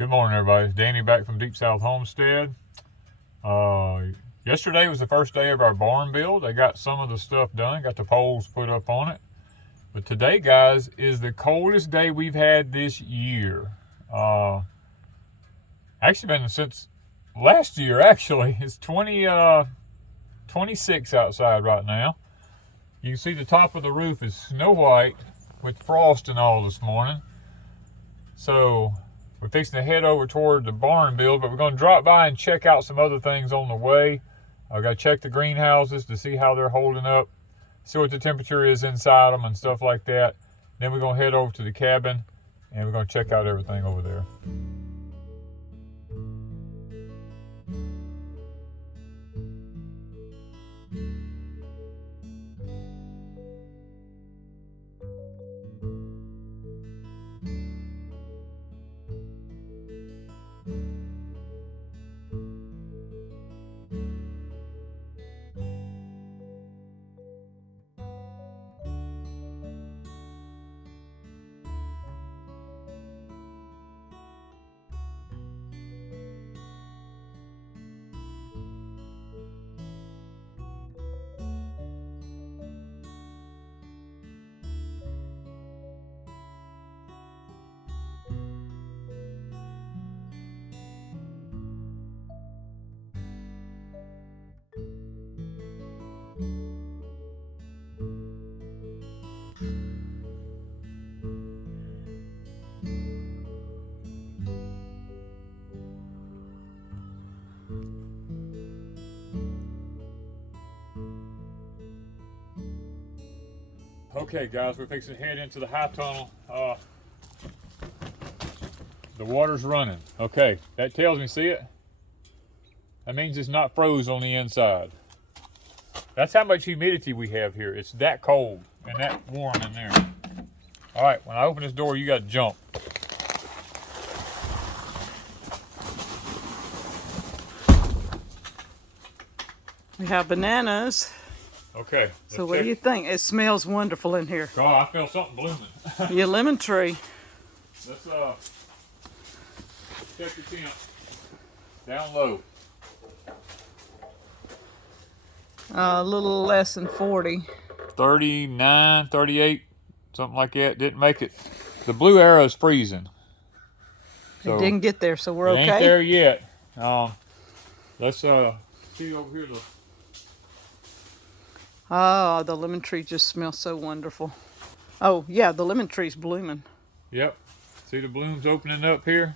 Good morning, everybody. It's Danny back from Deepsouth Homestead. Yesterday was the first day of our barn build. I got some of the stuff done, got the poles put up on it. But today, guys, is the coldest day we've had this year. Actually been since last year, actually. It's 26 outside right now. You can see the top of the roof is snow white with frost and all this morning. So we're fixing to head over toward the barn build, but we're going to drop by and check out some other things on the way. I've got to check the greenhouses to see how they're holding up, see what the temperature is inside them and stuff like that. Then we're going to head over to the cabin and we're going to check out everything over there. Okay, guys, we're fixing to head into the high tunnel. The water's running. Okay, that tells me, see it? That means it's not froze on the inside. That's how much humidity we have here. It's that cold and that warm in there. All right, when I open this door, you got to jump. We have bananas. Okay. So what do you think? It smells wonderful in here. God, I feel something blooming. Your lemon tree. Let's check the temp. Down low. A little less than 40. 39, 38, something like that. Didn't make it. The blue arrow's freezing. So it didn't get there, so we're okay. Ain't there yet. Let's see over here. Oh, the lemon tree just smells so wonderful. Oh, yeah, the lemon tree's blooming. Yep. See the blooms opening up here?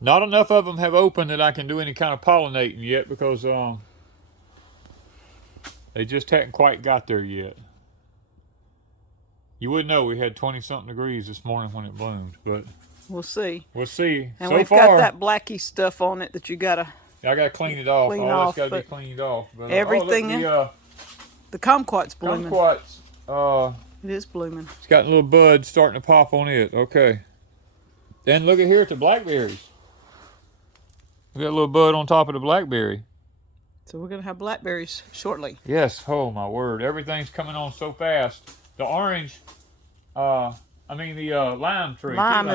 Not enough of them have opened that I can do any kind of pollinating yet because they just hadn't quite got there yet. You wouldn't know we had 20-something degrees this morning when it bloomed, but we'll see. We'll see. And so we've got that blacky stuff on it that you gotta. I gotta clean it off. All that's gotta be cleaned off. But, everything. The kumquat's blooming. Kumquat's, it is blooming. It's got a little bud starting to pop on it. Okay. Then look at here at the blackberries. We got a little bud on top of the blackberry. So we're gonna have blackberries shortly. Yes. Oh my word! Everything's coming on so fast. The orange, the lime tree. Lime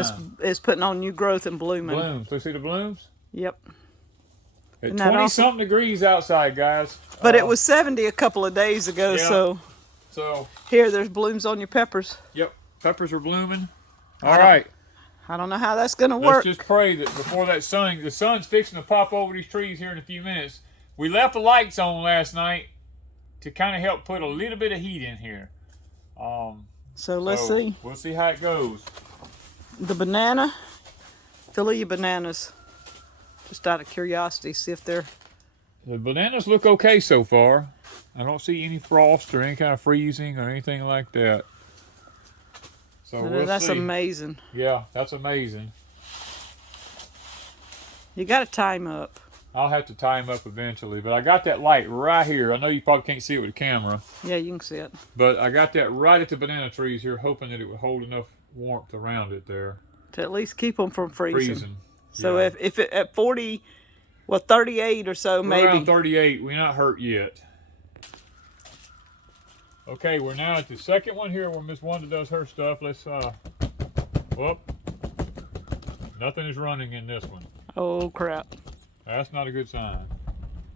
is putting on new growth and blooming. Blooms. So see the blooms? Yep. At 20-something degrees outside, guys. But it was 70 a couple of days ago, yeah. So here, there's blooms on your peppers. Yep, peppers are blooming. All right. I don't know how that's going to work. Let's just pray that before the sun's fixing to pop over these trees here in a few minutes. We left the lights on last night to kind of help put a little bit of heat in here. So let's see. We'll see how it goes. The banana, fill of your bananas. Just out of curiosity, see if they're... The bananas look okay so far. I don't see any frost or any kind of freezing or anything like that. So that's amazing. Yeah, that's amazing. You got to tie them up. I'll have to tie them up eventually, but I got that light right here. I know you probably can't see it with the camera. Yeah, you can see it. But I got that right at the banana trees here, hoping that it would hold enough warmth around it there. To at least keep them from freezing. So yeah. if it at 40, well, 38 or so, maybe. Around 38, we're not hurt yet. Okay, we're now at the second one here where Miss Wanda does her stuff. Let's, whoop. Nothing is running in this one. Oh, crap. That's not a good sign.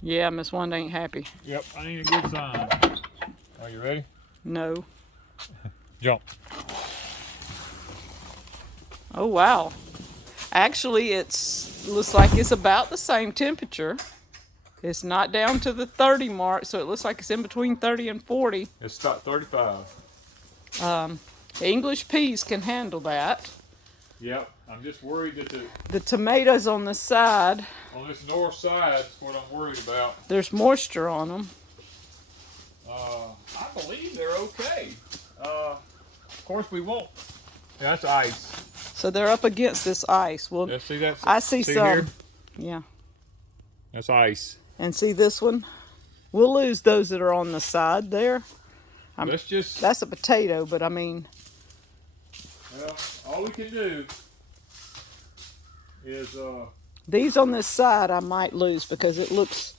Yeah, Miss Wanda ain't happy. Yep, I need a good sign. Are you ready? No. Jump. Oh, wow. Actually, looks like it's about the same temperature. It's not down to the 30 mark, so it looks like it's in between 30 and 40. It's about 35. English peas can handle that. Yep, I'm just worried that The tomatoes on the side, on this north side is what I'm worried about. there's moisture on them. I believe they're okay. Of course we won't. Yeah, that's ice. So they're up against this ice. Well, Yeah, see that? I see some. Here? Yeah. That's ice. And see this one? We'll lose those that are on the side there. That's a potato, but I mean. Well, all we can do is these on this side I might lose because it looks.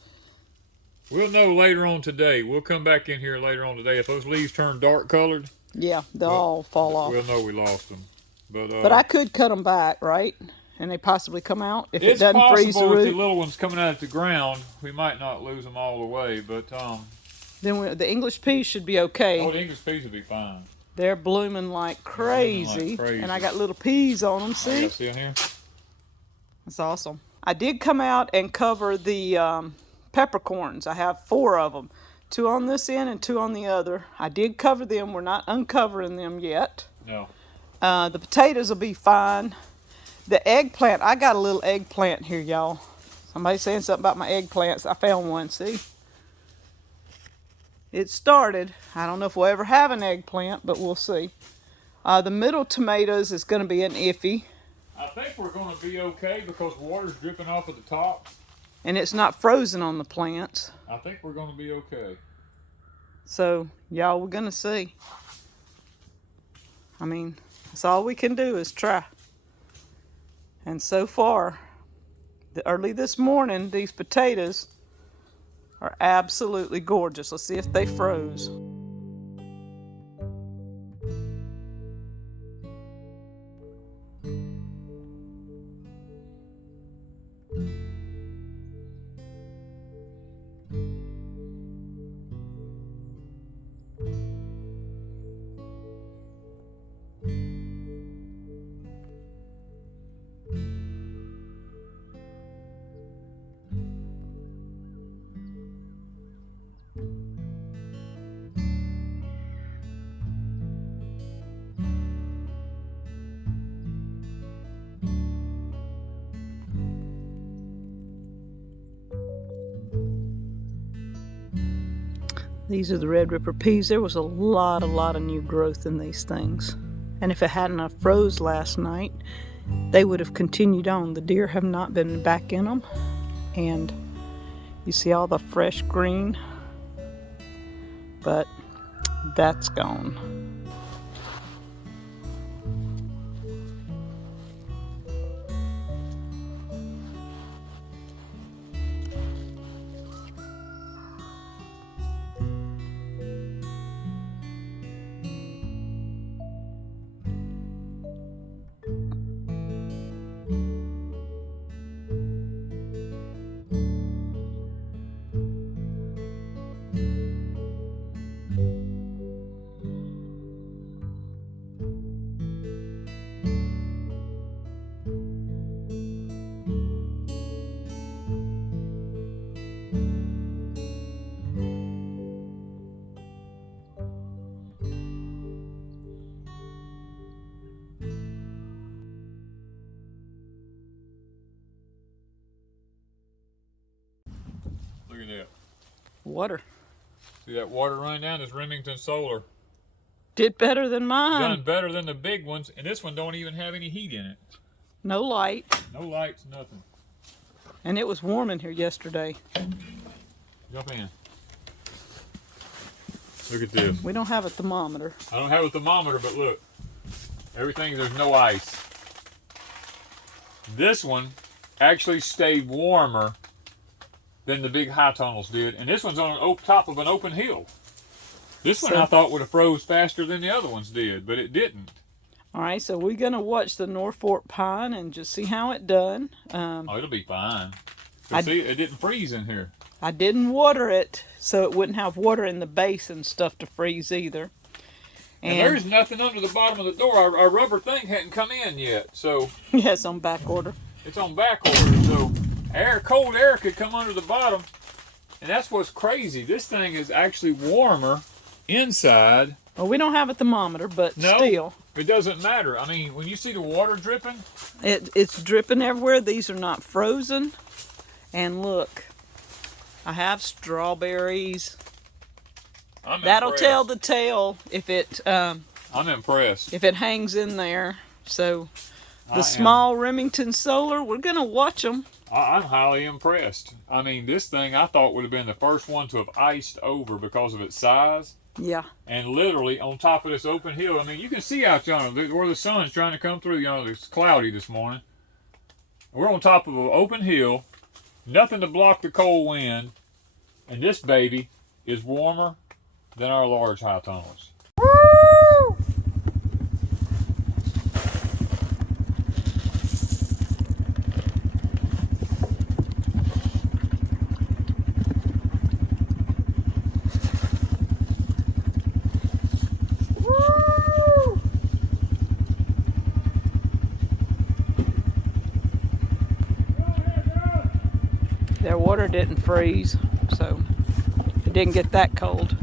We'll know later on today. We'll come back in here later on today. If those leaves turn dark colored, yeah, they'll all fall off. We'll know we lost them. But I could cut them back, right? And they possibly come out if it doesn't freeze the root. It's possible root. if the little ones coming out of the ground, we might not lose them all the way. But then the English peas should be okay. Oh, the English peas will be fine. They're blooming like crazy, and I got little peas on them. See? Oh, see in here? That's awesome. I did come out and cover the peppercorns. I have 4 of them, 2 on this end and 2 on the other. I did cover them. We're not uncovering them yet. No. The potatoes will be fine. The eggplant, I got a little eggplant here, y'all. Somebody saying something about my eggplants. I found one, see? It started. I don't know if we'll ever have an eggplant, but we'll see. The middle tomatoes is going to be an iffy. I think we're going to be okay because water's dripping off at the top. And it's not frozen on the plants. I think we're going to be okay. So, y'all, we're going to see. I mean, that's all we can do is try. And so far, early this morning, these potatoes are absolutely gorgeous. Let's see if they froze. These are the Red Ripper peas. There was a lot of new growth in these things. And if it hadn't have froze last night, they would have continued on. The deer have not been back in them. And you see all the fresh green. But that's gone. Look at that. Water. See that water running down? This Remington Solar. Did better than mine. Done better than the big ones, and this one don't even have any heat in it. No light. No lights, nothing. And it was warm in here yesterday. Jump in. Look at this. We don't have a thermometer. I don't have a thermometer, but look. Everything, there's no ice. This one actually stayed warmer than the big high tunnels did. And this one's on top of an open hill. This one I thought would have froze faster than the other ones did, but it didn't. All right, so we're gonna watch the Norfolk pine and just see how it done. Oh, it'll be fine. But see, it didn't freeze in here. I didn't water it, so it wouldn't have water in the base and stuff to freeze either. And there's nothing under the bottom of the door. Our rubber thing hadn't come in yet, so yeah, it's on back order. It's on back order, so cold air could come under the bottom, and that's what's crazy. This thing is actually warmer inside. Well, we don't have a thermometer, but no, still. It doesn't matter. I mean, when you see the water dripping. It's dripping everywhere. These are not frozen. And look, I have strawberries. That'll tell the tale if it I'm impressed. if it hangs in there. So the small Remington Solar, we're gonna watch them. I'm highly impressed. I mean, this thing I thought would have been the first one to have iced over because of its size. Yeah. And literally on top of this open hill. I mean, you can see out yonder where the sun's trying to come through. You know, it's cloudy this morning. We're on top of an open hill, nothing to block the cold wind, and this baby is warmer than our large high tunnels. Woo! Their water didn't freeze, so it didn't get that cold.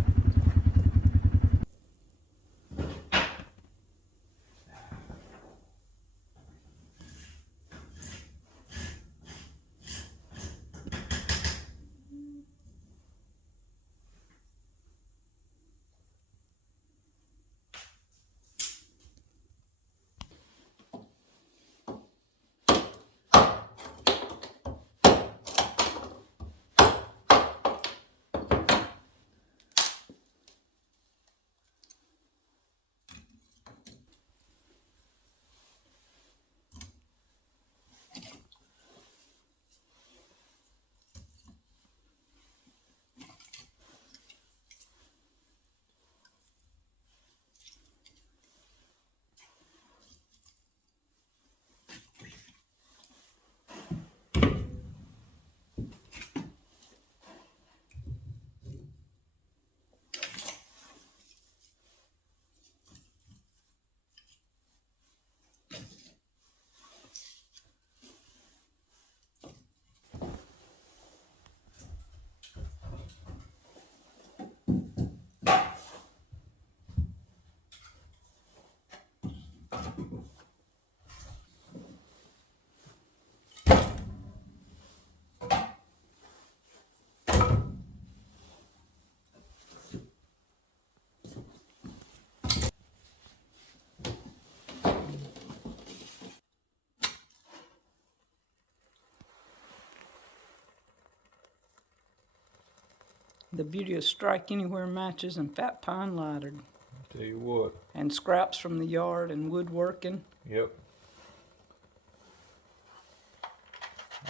The beauty of strike anywhere matches and fat pine lighted. I'll tell you what. And scraps from the yard and woodworking. Yep.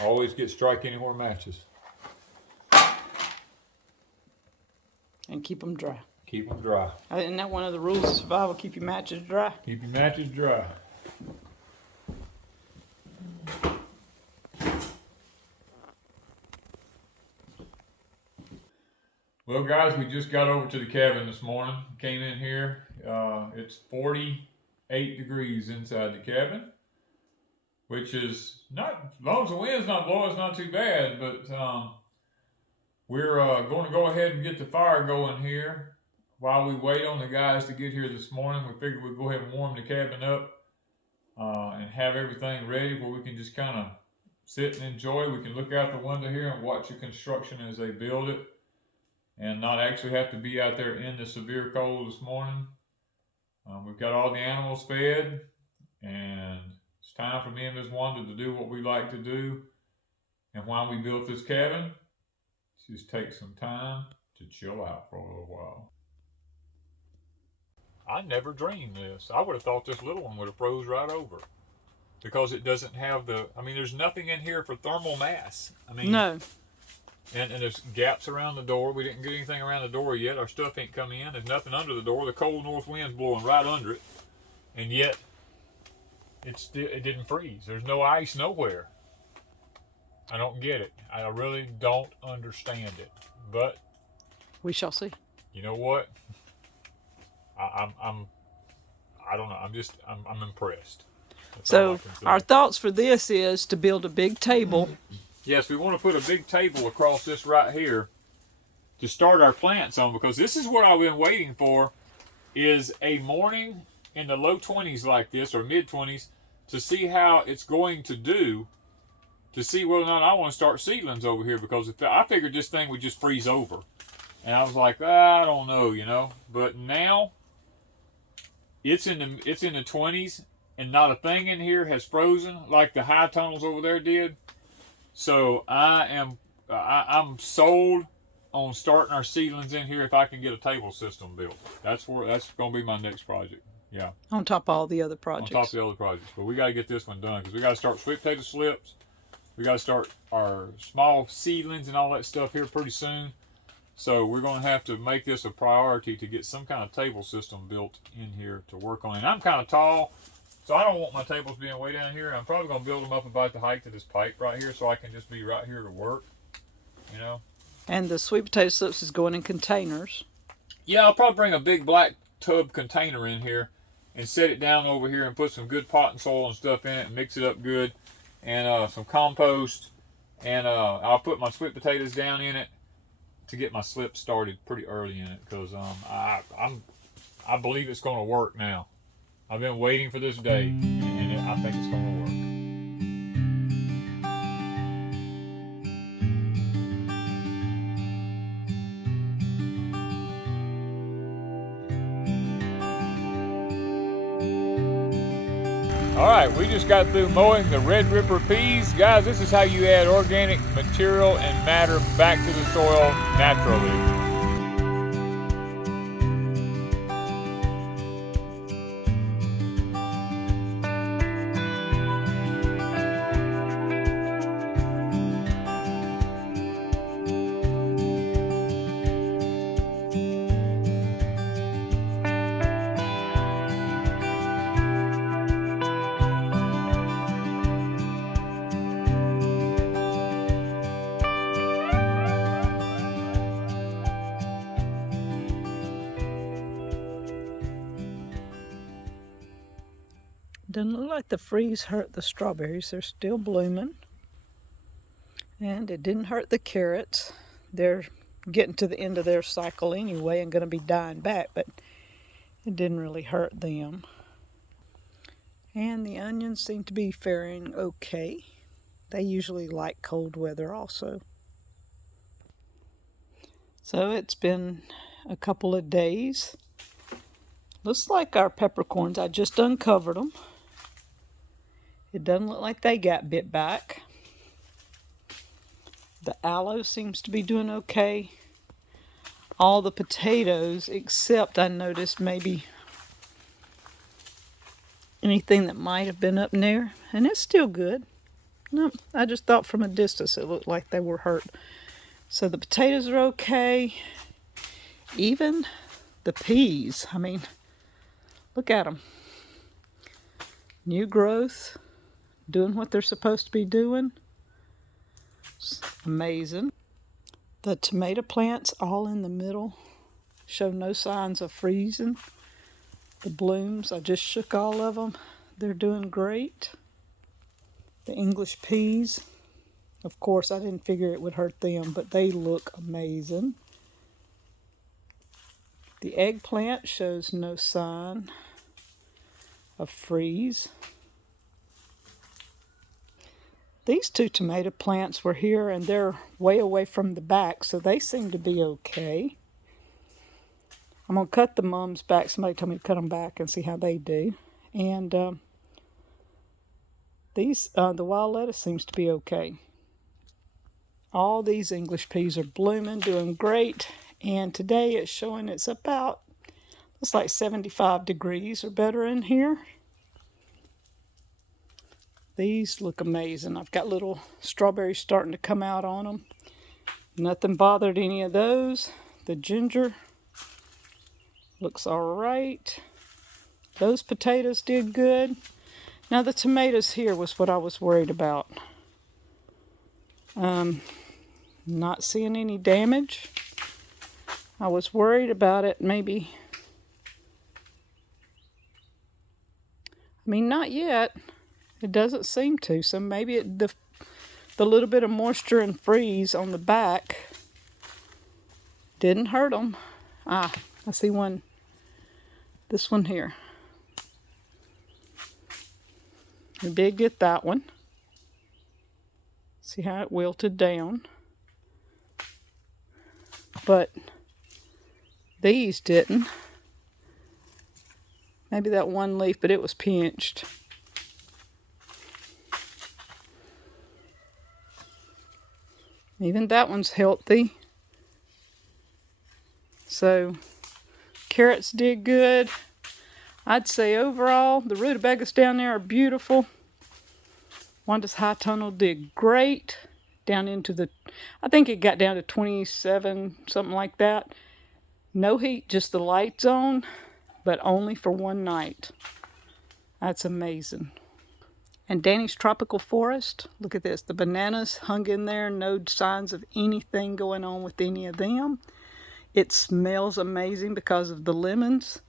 Always get strike anywhere matches. And keep them dry. Keep them dry. Isn't that one of the rules of survival? Keep your matches dry. Keep your matches dry. Well, guys, we just got over to the cabin this morning. Came in here. It's 48 degrees inside the cabin, which is not, as long as the wind's not blowing, it's not too bad. But we're going to go ahead and get the fire going here while we wait on the guys to get here this morning. We figured we'd go ahead and warm the cabin up and have everything ready where we can just kind of sit and enjoy. We can look out the window here and watch the construction as they build it, and not actually have to be out there in the severe cold this morning. We've got all the animals fed, and it's time for me and Ms. Wanda to do what we like to do. And while we built this cabin, just take some time to chill out for a little while. I never dreamed this. I would have thought this little one would have froze right over, because it doesn't have the, I mean, there's nothing in here for thermal mass. I mean, no. And there's gaps around the door. We didn't get anything around the door yet. Our stuff ain't come in. There's nothing under the door. The cold north wind's blowing right under it. And yet, it didn't freeze. There's no ice nowhere. I don't get it. I really don't understand it. But we shall see. You know what? I don't know. I'm impressed. That's so our thoughts for this is to build a big table. Yes, we want to put a big table across this right here to start our plants on, because this is what I've been waiting for, is a morning in the low 20s like this, or mid 20s, to see how it's going to do, to see whether or not I want to start seedlings over here, because I figured this thing would just freeze over. And I was like, I don't know, you know. But now it's in the 20s, and not a thing in here has frozen like the high tunnels over there did. So I'm sold on starting our seedlings in here if I can get a table system built. That's going to be my next project. Yeah. On top of all the other projects. On top of the other projects, but we got to get this one done, because we got to start sweet potato slips. We got to start our small seedlings and all that stuff here pretty soon. So we're going to have to make this a priority to get some kind of table system built in here to work on. And I'm kind of tall, so I don't want my tables being way down here. I'm probably going to build them up about the height of this pipe right here, so I can just be right here to work, you know. And the sweet potato slips is going in containers. Yeah, I'll probably bring a big black tub container in here and set it down over here and put some good potting soil and stuff in it and mix it up good, and some compost, and I'll put my sweet potatoes down in it to get my slip started pretty early in it, because I believe it's going to work now. I've been waiting for this day, and I think it's going to work. All right, we just got through mowing the Red Ripper peas. Guys, this is how you add organic material and matter back to the soil naturally. Doesn't look like the freeze hurt the strawberries. They're still blooming. And it didn't hurt the carrots. They're getting to the end of their cycle anyway and going to be dying back, but it didn't really hurt them. And the onions seem to be faring okay. They usually like cold weather also. So it's been a couple of days. Looks like our peppercorns, I just uncovered them. It doesn't look like they got bit back. The aloe seems to be doing okay. All the potatoes, except I noticed maybe anything that might have been up there, and it's still good. No, I just thought from a distance it looked like they were hurt. So the potatoes are okay. Even the peas, I mean, look at them. New growth, doing what they're supposed to be doing. It's amazing. The tomato plants all in the middle show no signs of freezing. The blooms, I just shook all of them. They're doing great. The English peas, of course, I didn't figure it would hurt them, but they look amazing. The eggplant shows no sign of freeze. These two tomato plants were here and they're way away from the back, so they seem to be okay. I'm going to cut the mums back. Somebody told me to cut them back and see how they do. And the wild lettuce seems to be okay. All these English peas are blooming, doing great. And today it's showing it's about, looks like 75 degrees or better in here. These look amazing. I've got little strawberries starting to come out on them. Nothing bothered any of those. The ginger looks all right. Those potatoes did good. Now the tomatoes here was what I was worried about. Not seeing any damage. I was worried about it maybe. I mean, not yet. It doesn't seem to. So maybe the little bit of moisture and freeze on the back didn't hurt them. Ah, I see one. This one here. We did get that one. See how it wilted down. But these didn't. Maybe that one leaf, but it was pinched. Even that one's healthy. So, carrots did good. I'd say overall, the rutabagas down there are beautiful. Wanda's high tunnel did great. Down into I think it got down to 27, something like that. No heat, just the lights on, but only for one night. That's amazing. And Danny's tropical forest, look at this. The bananas hung in there, no signs of anything going on with any of them. It smells amazing because of the lemons.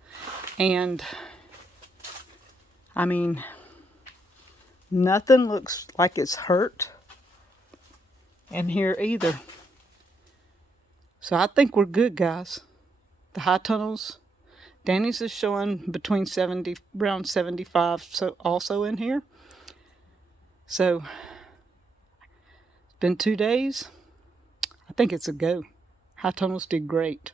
And, I mean, nothing looks like it's hurt in here either. So I think we're good, guys. The high tunnels, Danny's is showing between 70, around 75, so also in here. So, it's been 2 days. I think it's a go. High tunnels did great.